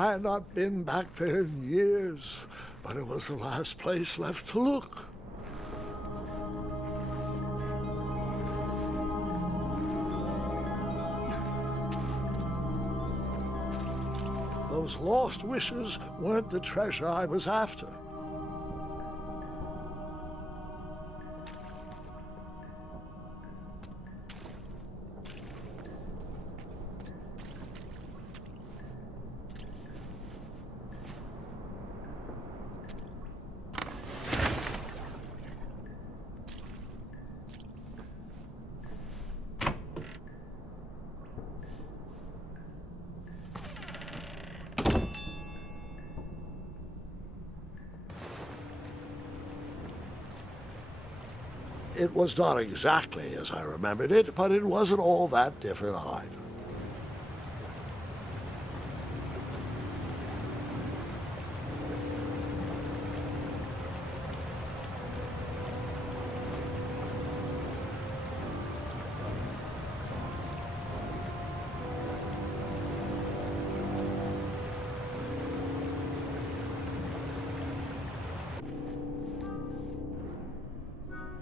I had not been back there in years, but it was the last place left to look. Those lost wishes weren't the treasure I was after. It was not exactly as I remembered it, but it wasn't all that different either.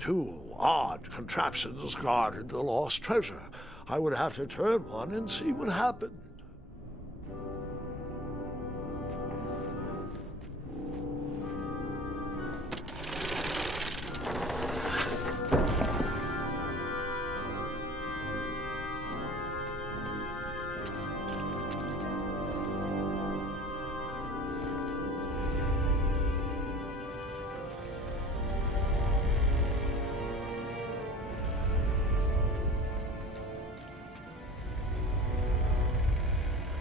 Two odd contraptions guarded the lost treasure. I would have to turn one and see what happened.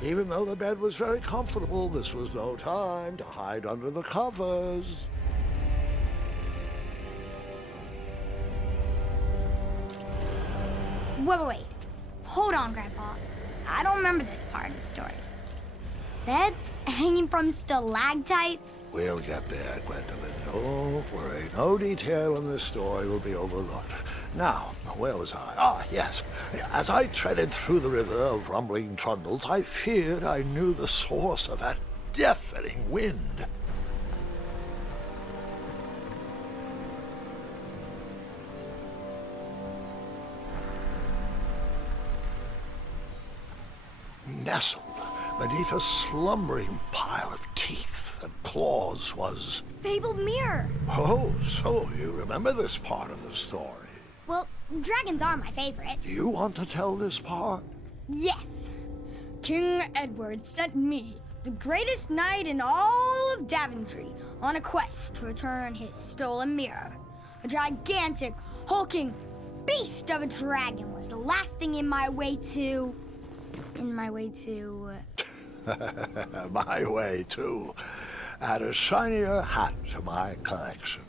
Even though the bed was very comfortable, this was no time to hide under the covers. Wait. Hold on, Grandpa. I don't remember this part of the story. Beds hanging from stalactites? We'll get there, Gwendolyn. Don't worry. No detail in this story will be overlooked. Now, where was I? Ah, yes. As I treaded through the river of rumbling trundles, I feared I knew the source of that deafening wind. Nestled beneath a slumbering pile of teeth and claws was... Fabled mirror. Oh, so you remember this part of the story. Well, dragons are my favorite. You want to tell this part? Yes. King Edward sent me, the greatest knight in all of Daventry, on a quest to return his stolen mirror. A gigantic, hulking beast of a dragon was the last thing in my way to... My way to add a shinier hat to my collection.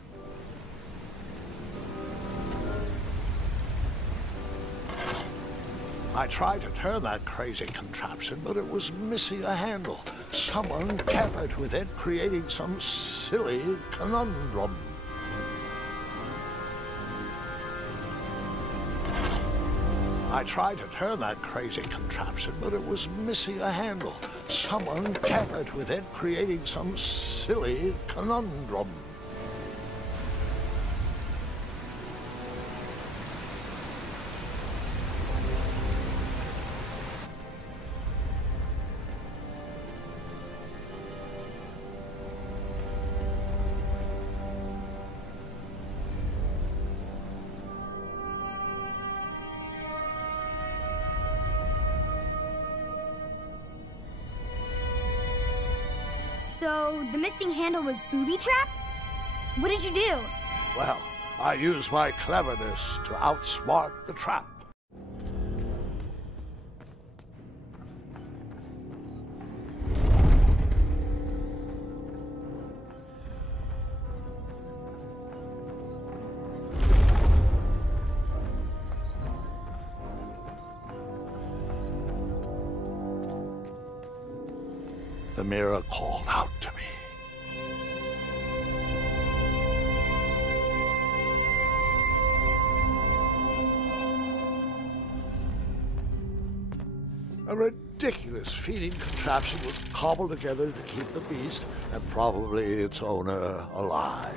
I tried to turn that crazy contraption, but it was missing a handle. Someone tampered with it, creating some silly conundrum. I tried to turn that crazy contraption, but it was missing a handle. Someone tampered with it, creating some silly conundrum. So, the missing handle was booby-trapped? What did you do? Well, I used my cleverness to outsmart the trap. The mirror called out to me. A ridiculous feeding contraption was cobbled together to keep the beast and probably its owner alive.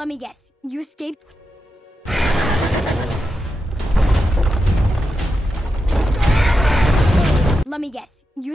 Let me guess. You escaped? Let me guess. You...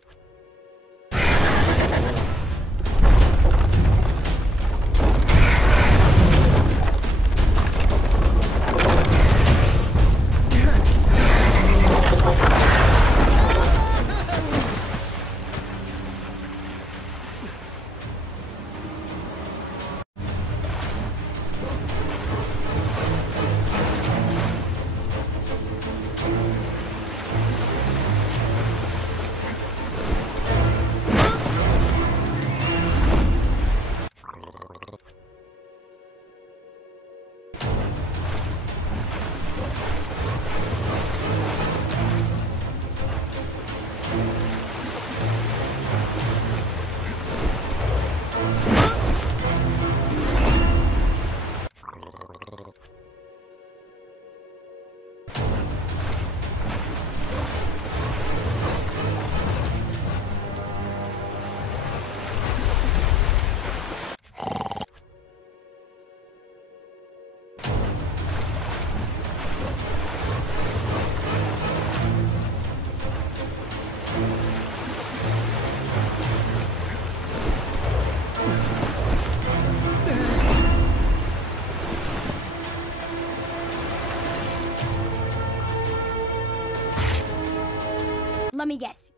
me guess.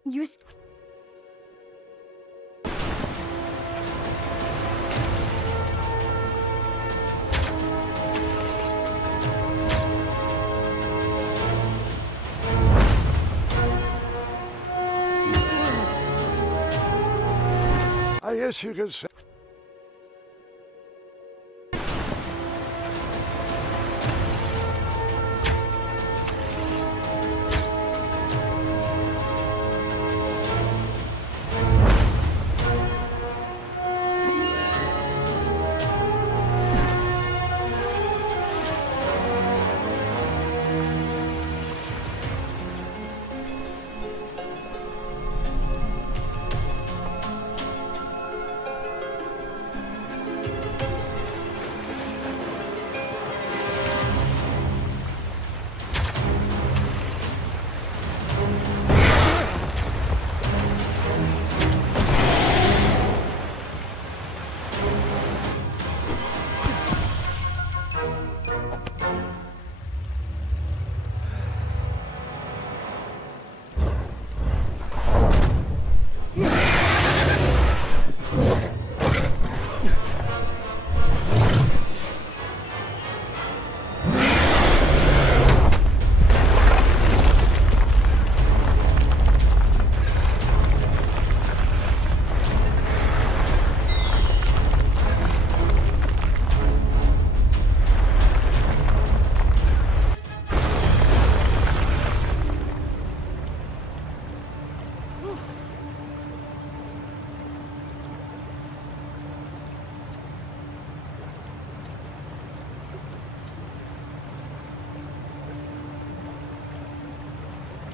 I guess you could say.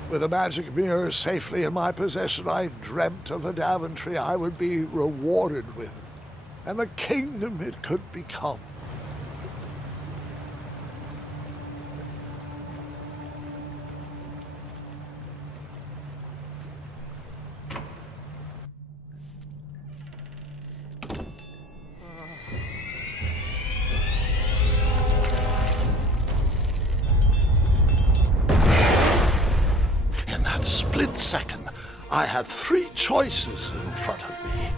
With the magic mirror safely in my possession, I dreamt of the Daventry I would be rewarded with, and the kingdom it could become. Split second, I had three choices in front of me.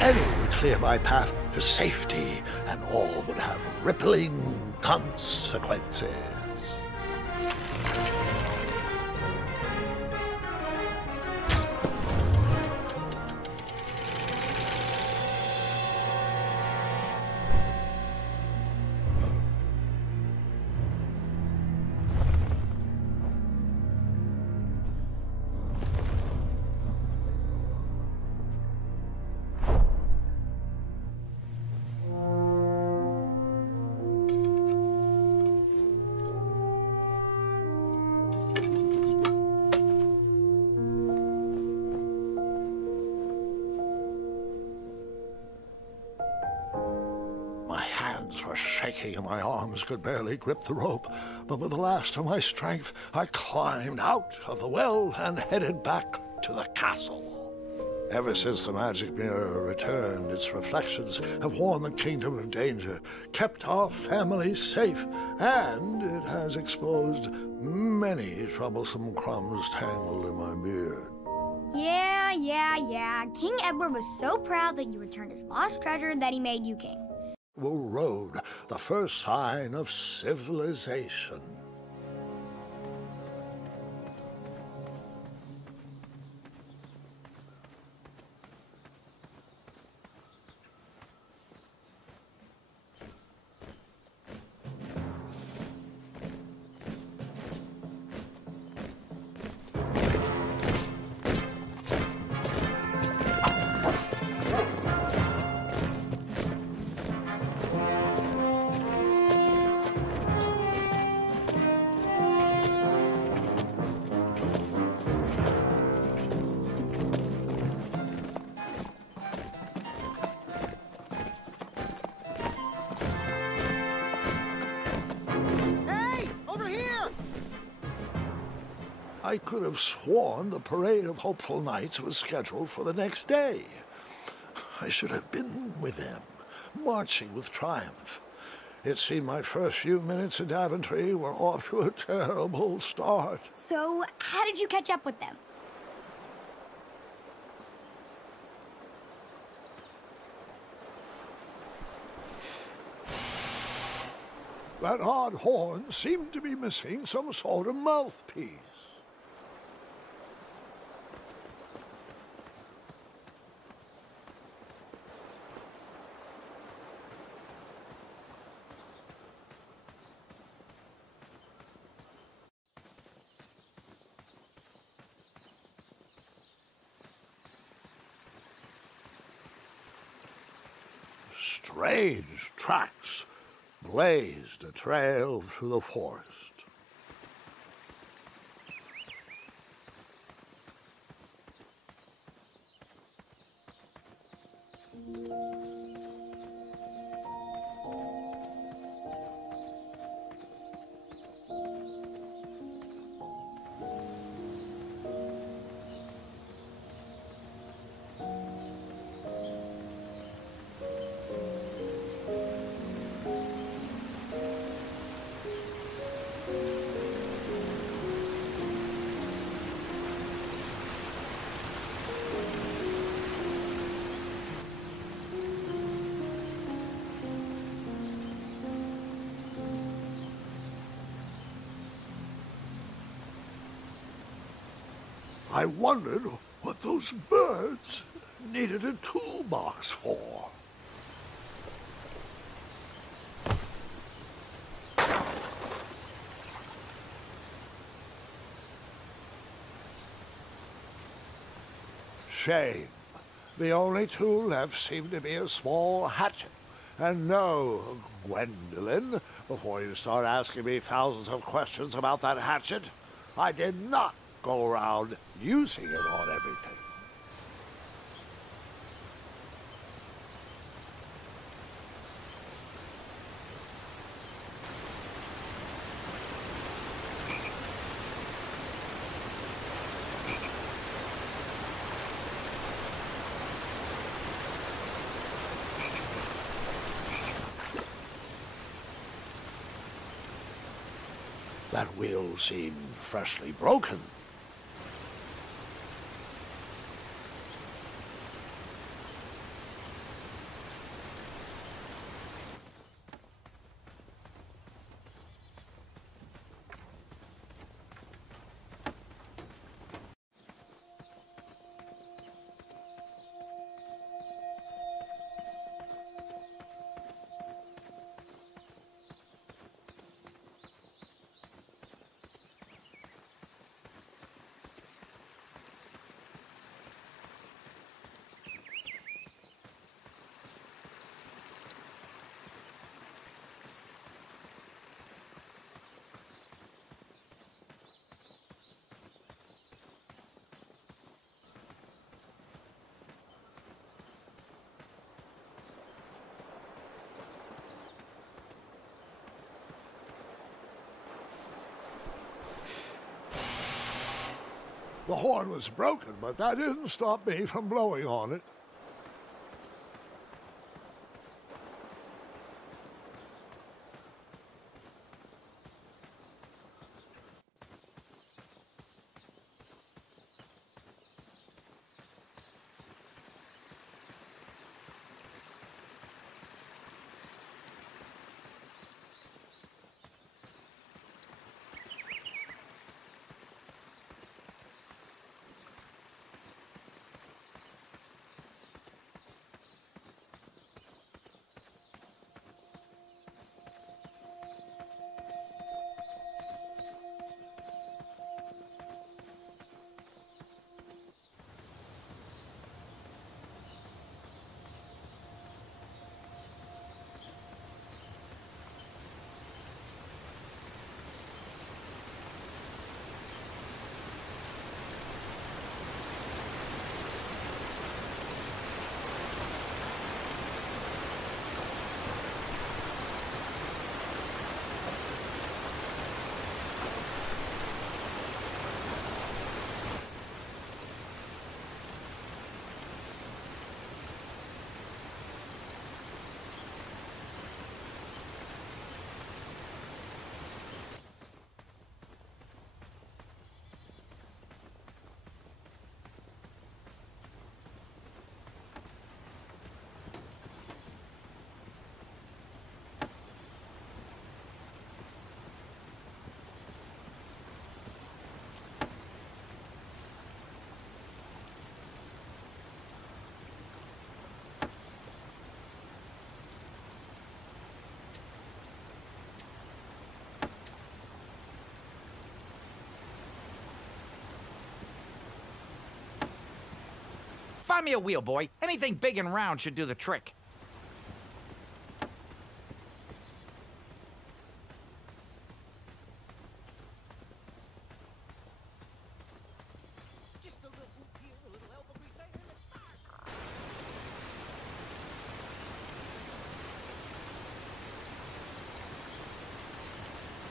Any would clear my path to safety, and all would have rippling consequences. Were shaking and my arms could barely grip the rope, but with the last of my strength I climbed out of the well and headed back to the castle. Ever since the magic mirror returned, its reflections have warned the kingdom of danger, kept our family safe, and it has exposed many troublesome crumbs tangled in my beard. Yeah. King Edward was so proud that you returned his lost treasure that he made you king. Road, the first sign of civilization. I could have sworn the parade of hopeful knights was scheduled for the next day. I should have been with them, marching with triumph. It seemed my first few minutes in Daventry were off to a terrible start. So, how did you catch up with them? That odd horn seemed to be missing some sort of mouthpiece. Strange tracks blazed a trail through the forest. I wondered what those birds needed a toolbox for. Shame. The only tool left seemed to be a small hatchet. And no, Gwendolyn, before you start asking me thousands of questions about that hatchet, I did not go around using it on everything. That wheel seemed freshly broken. The horn was broken, but that didn't stop me from blowing on it. Find me a wheel, boy. Anything big and round should do the trick.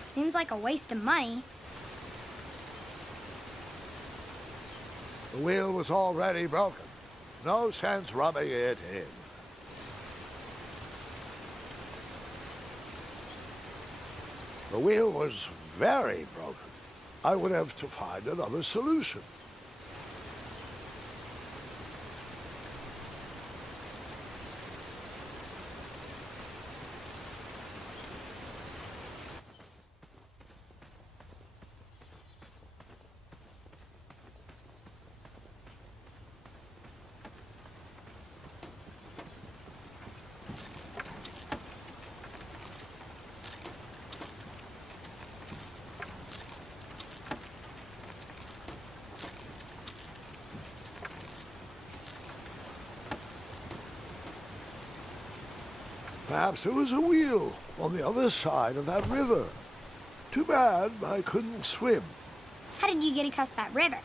Seems like a waste of money. The wheel was already broken. No sense rubbing it in. The wheel was very broken. I would have to find another solution. Perhaps there was a wheel on the other side of that river. Too bad I couldn't swim. How did you get across that river?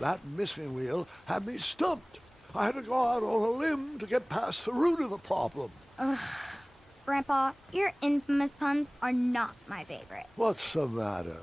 That missing wheel had me stumped. I had to go out on a limb to get past the root of the problem. Ugh. Grandpa, your infamous puns are not my favorite. What's the matter?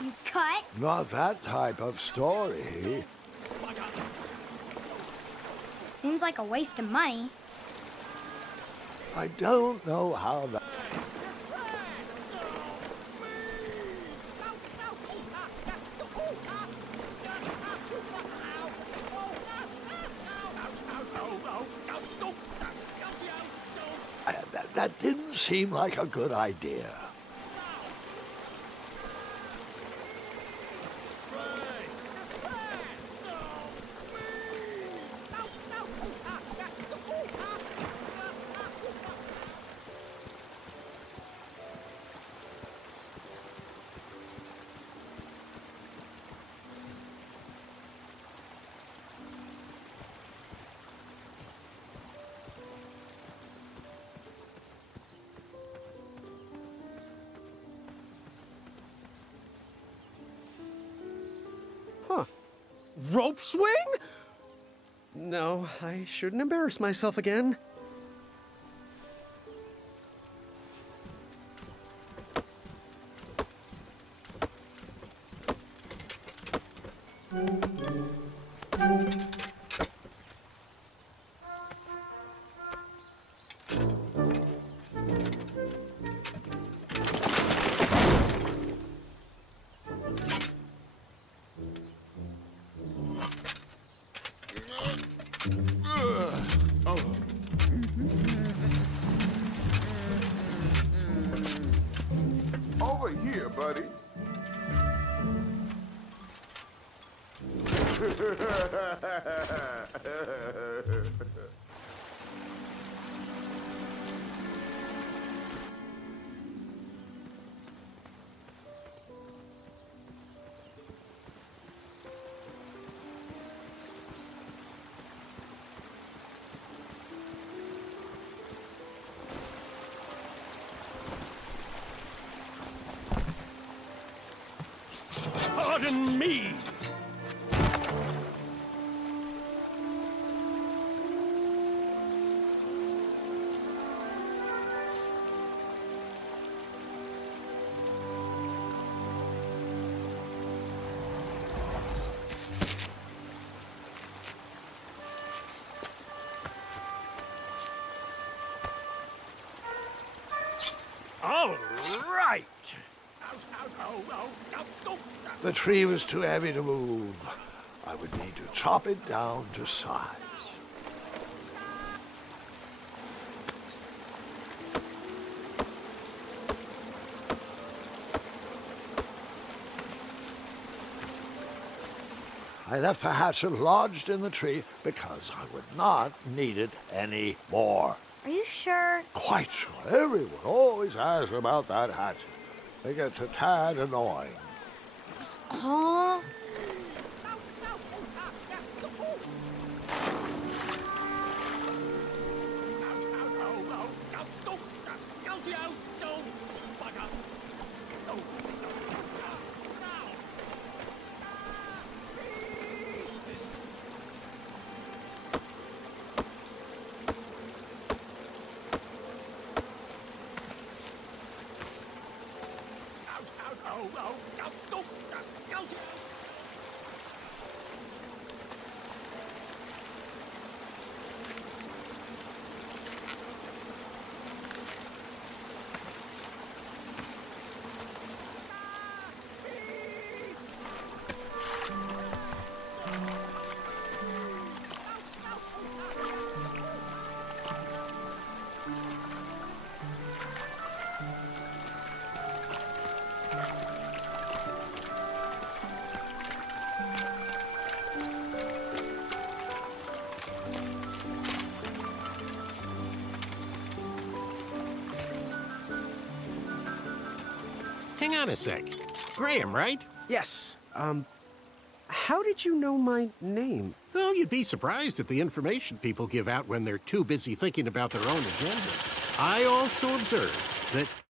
You cut? Not that type of story. Seems like a waste of money. I don't know how that... That didn't seem like a good idea. Huh. Rope swing? No, I shouldn't embarrass myself again. Over here, buddy. Pardon me! All right! The tree was too heavy to move. I would need to chop it down to size. I left the hatchet lodged in the tree because I would not need it any more. Are you sure? Quite sure. Everyone always asks about that hatchet. It gets a tad annoying. Huh? Hang on a sec. Graham, right? Yes. How did you know my name? Well, you'd be surprised at the information people give out when they're too busy thinking about their own agenda. I also observed that